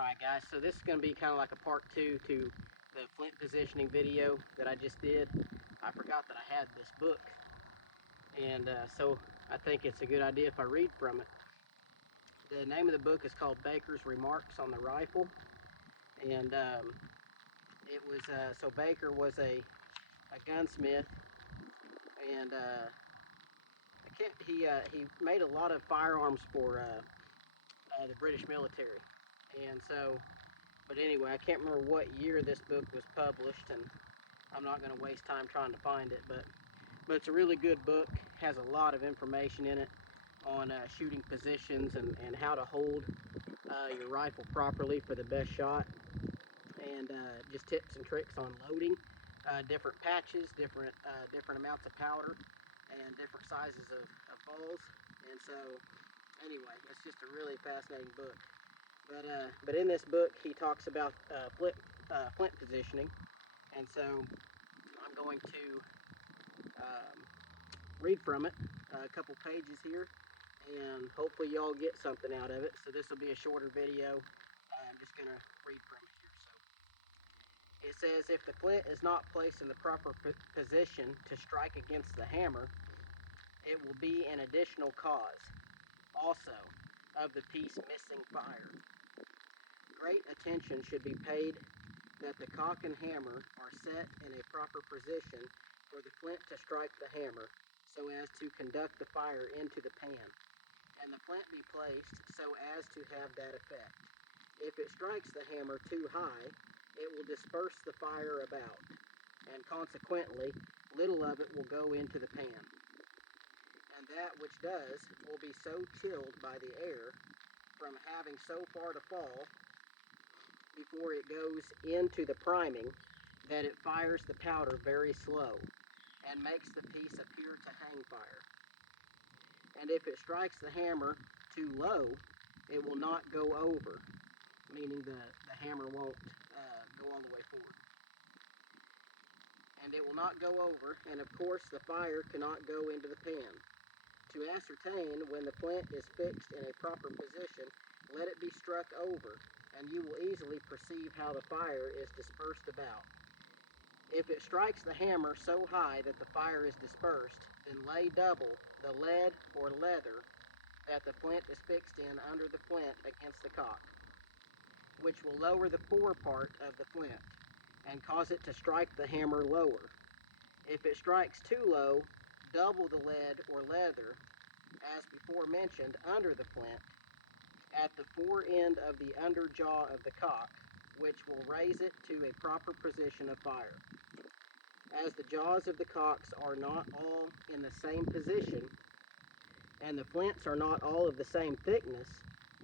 Alright guys, so this is going to be kind of like a part 2 to the flint positioning video that I just did. I forgot that I had this book, and so I think it's a good idea if I read from it. The name of the book is called Baker's Remarks on the Rifle, and it was, so Baker was a gunsmith, and he made a lot of firearms for the British military, and so, but anyway, I can't remember what year this book was published, and I'm not going to waste time trying to find it, but it's a really good book. Has a lot of information in it on shooting positions and how to hold your rifle properly for the best shot, and just tips and tricks on loading, different patches, different amounts of powder, and different sizes of balls. And so anyway, it's just a really fascinating book. But in this book, he talks about flint positioning, and so I'm going to read from it, a couple pages here, and hopefully y'all get something out of it. So this will be a shorter video. I'm just going to read from it here. So it says, if the flint is not placed in the proper position to strike against the hammer, it will be an additional cause, also, of the piece missing fire. Great attention should be paid that the cock and hammer are set in a proper position for the flint to strike the hammer, so as to conduct the fire into the pan, and the flint be placed so as to have that effect. If it strikes the hammer too high, it will disperse the fire about, and consequently, little of it will go into the pan. And that which does will be so chilled by the air from having so far to fall before it goes into the priming that it fires the powder very slow and makes the piece appear to hang fire. And if it strikes the hammer too low, it will not go over, meaning the hammer won't go all the way forward. And it will not go over, and of course the fire cannot go into the pan. To ascertain when the flint is fixed in a proper position, let it be struck over, and you will easily perceive how the fire is dispersed about. If it strikes the hammer so high that the fire is dispersed, then lay double the lead or leather that the flint is fixed in under the flint against the cock, which will lower the fore part of the flint and cause it to strike the hammer lower. If it strikes too low, double the lead or leather, as before mentioned, under the flint at the fore end of the under jaw of the cock, which will raise it to a proper position of fire. As the jaws of the cocks are not all in the same position, and the flints are not all of the same thickness,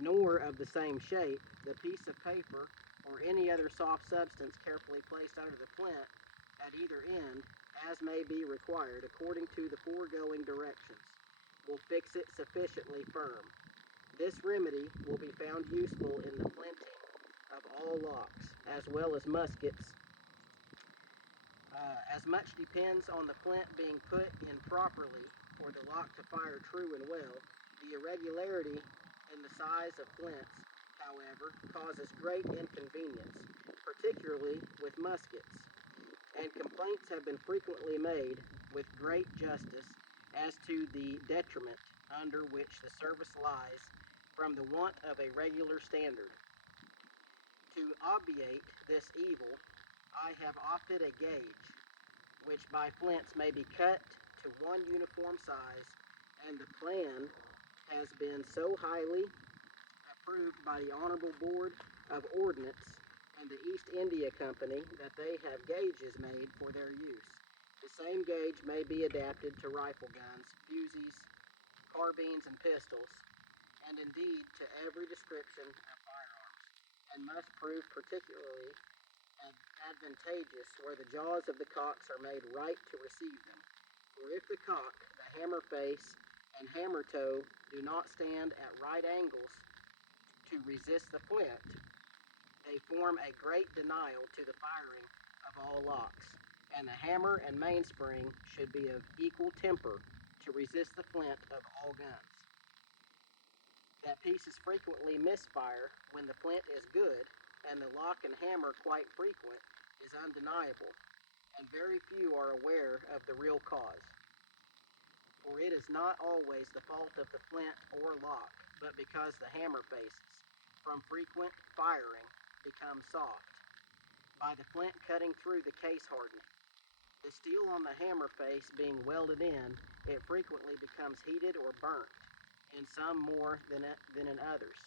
nor of the same shape, the piece of paper or any other soft substance carefully placed under the flint at either end, as may be required according to the foregoing directions, will fix it sufficiently firm. This remedy will be found useful in the flinting of all locks, as well as muskets. As much depends on the flint being put in properly for the lock to fire true and well. The irregularity in the size of flints, however, causes great inconvenience, particularly with muskets, and complaints have been frequently made with great justice as to the detriment under which the service lies from the want of a regular standard. To obviate this evil, I have opted a gauge, which by flints may be cut to one uniform size, and the plan has been so highly approved by the Honorable Board of Ordnance and the East India Company that they have gauges made for their use. The same gauge may be adapted to rifle guns, fusees, carbines, and pistols, and indeed to every description of firearms, and must prove particularly advantageous where the jaws of the cocks are made right to receive them. For if the cock, the hammer face, and hammer toe do not stand at right angles to resist the flint, they form a great denial to the firing of all locks, and the hammer and mainspring should be of equal temper to resist the flint of all guns. That pieces frequently misfire when the flint is good, and the lock and hammer quite frequent, is undeniable, and very few are aware of the real cause. For it is not always the fault of the flint or lock, but because the hammer faces, from frequent firing, become soft, by the flint cutting through the case hardening. The steel on the hammer face being welded in, it frequently becomes heated or burnt, in some more than in others,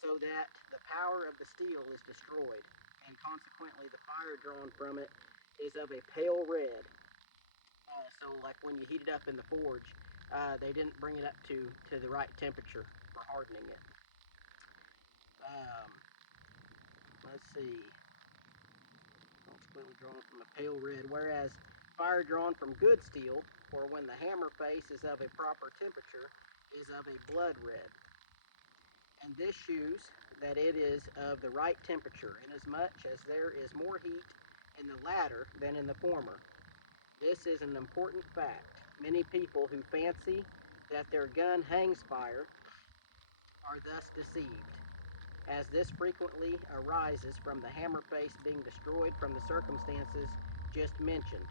so that the power of the steel is destroyed, and consequently the fire drawn from it is of a pale red. So like when you heat it up in the forge, they didn't bring it up to the right temperature for hardening it. Um, let's see. Consequently drawn from a pale red, whereas fire drawn from good steel, or when the hammer face is of a proper temperature, is of a blood red. And this shews that it is of the right temperature, inasmuch as there is more heat in the latter than in the former. This is an important fact. Many people who fancy that their gun hangs fire are thus deceived, as this frequently arises from the hammer face being destroyed from the circumstances just mentioned.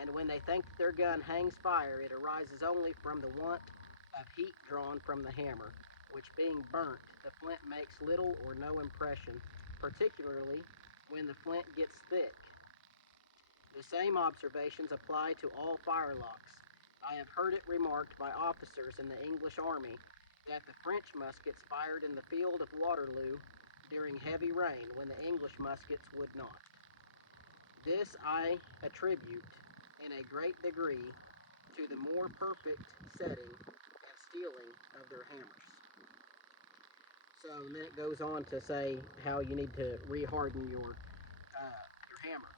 And when they think that their gun hangs fire, it arises only from the want of heat drawn from the hammer, which being burnt, the flint makes little or no impression, particularly when the flint gets thick. The same observations apply to all firelocks. I have heard it remarked by officers in the English army that the French muskets fired in the field of Waterloo during heavy rain when the English muskets would not. This I attribute in a great degree to the more perfect setting and steeling of their hammers. So then it goes on to say how you need to reharden your hammer,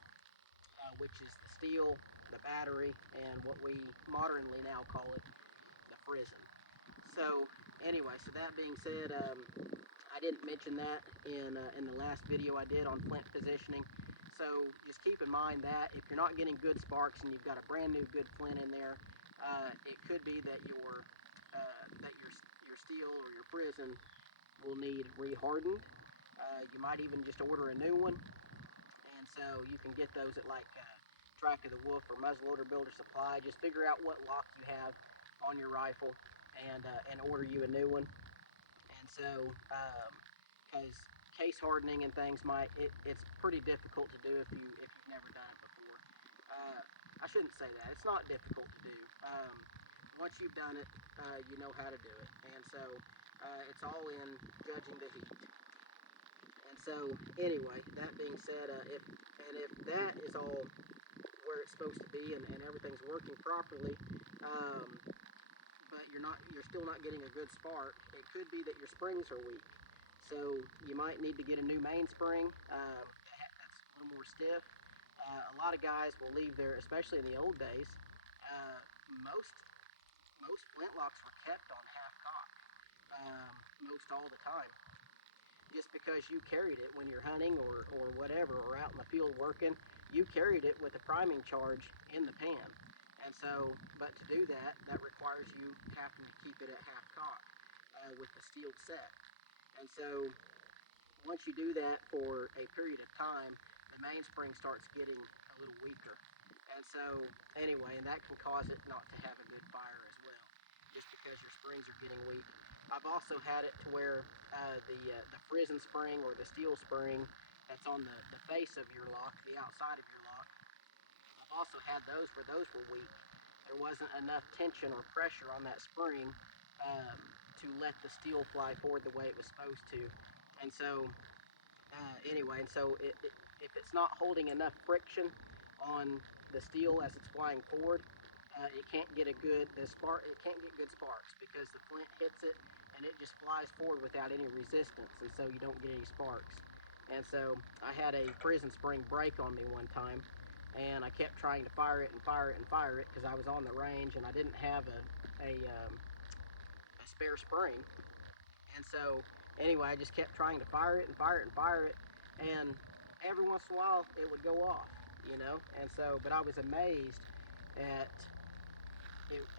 which is the steel, the battery, and what we modernly now call it, the frizzen. So anyway, so that being said, I didn't mention that in the last video I did on flint positioning. So just keep in mind that if you're not getting good sparks and you've got a brand new good flint in there, it could be that your steel or your frizzen will need rehardened. You might even just order a new one, and so you can get those at like Track of the Wolf or Muzzleloader Builder Supply. Just figure out what lock you have on your rifle and order you a new one. And so, because case hardening and things it's pretty difficult to do if you've never done it before. I shouldn't say that. It's not difficult to do. Once you've done it, you know how to do it. And so, it's all in judging the heat. And so, anyway, that being said, if that is all where it's supposed to be and everything's working properly, but you're still not getting a good spark, it could be that your springs are weak. So you might need to get a new mainspring that's a little more stiff. A lot of guys will leave their, especially in the old days, most flintlocks were kept on half cock most all the time, just because you carried it when you're hunting or whatever, or out in the field working, you carried it with a priming charge in the pan. And so, but to do that, that requires you having to keep it at half cock with the steel set. And so, once you do that for a period of time, the mainspring starts getting a little weaker. And so, anyway, and that can cause it not to have a good fire as well, just because your springs are getting weak. I've also had it to where the frizzen spring or the steel spring that's on the face of your lock, the outside of your lock, I've also had those where those were weak. There wasn't enough tension or pressure on that spring to let the steel fly forward the way it was supposed to. And so, anyway, and so if it's not holding enough friction on the steel as it's flying forward, it can't get It can't get good sparks because the flint hits it and it just flies forward without any resistance, and so you don't get any sparks. And so I had a frizzen spring break on me one time, and I kept trying to fire it and fire it and fire it because I was on the range and I didn't have a spare spring. And so anyway, I just kept trying to fire it and fire it and fire it, and every once in a while it would go off, you know. And so, but I was amazed at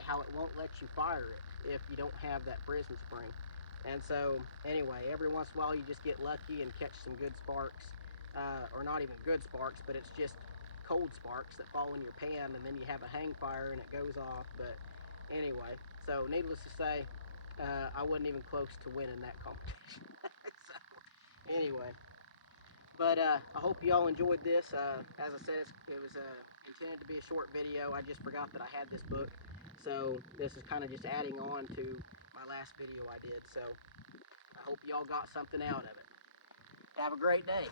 how it won't let you fire it. if you don't have that prison spring. And so anyway, every once in a while you just get lucky and catch some good sparks, or not even good sparks, but it's just cold sparks that fall in your pan, and then you have a hang fire and it goes off. But anyway, so needless to say, I wasn't even close to winning that competition. So anyway, but I hope you all enjoyed this. As I said, it was intended to be a short video. I just forgot that I had this book, so this is kind of just adding on to my last video I did. So I hope you all got something out of it. Have a great day.